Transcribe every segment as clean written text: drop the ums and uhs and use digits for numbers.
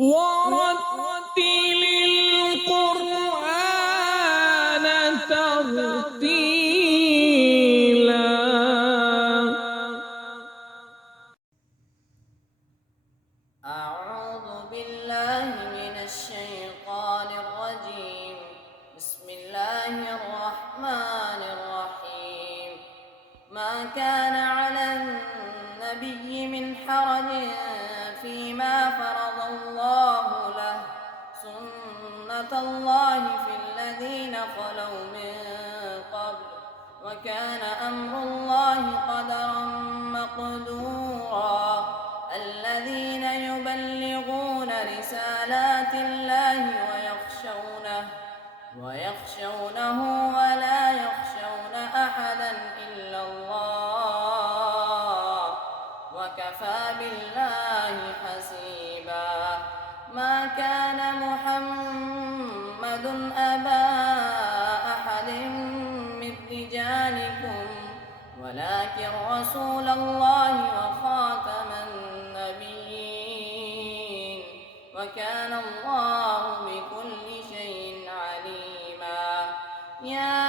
ورتل القرآن ترتيلا. أعوذ بالله من الشيطان الرجيم. بسم الله الرحمن الرحيم. ما كان على النبي من حرج فيما فرض الله له، سنة الله في الذين خلوا من قبل، وكان أمر الله قدرا مقدورا. الذين يبلغون رسالات الله ويخشونه ولا يخشون أحدا إلا الله، وكفى بالله حسيبا. ما كان محمد أبا أحد من رجالكم ولكن رسول الله وخاتم النبيين، وكان الله بكل شيء عليما. يا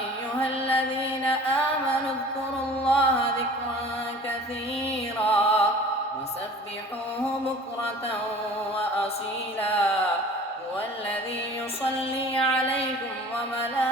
أيها الذين آمنوا اذكروا الله ذكرا كثيرا وسبحوه بكرة وأصيلا. هو الذي يصلي عليكم وملائكته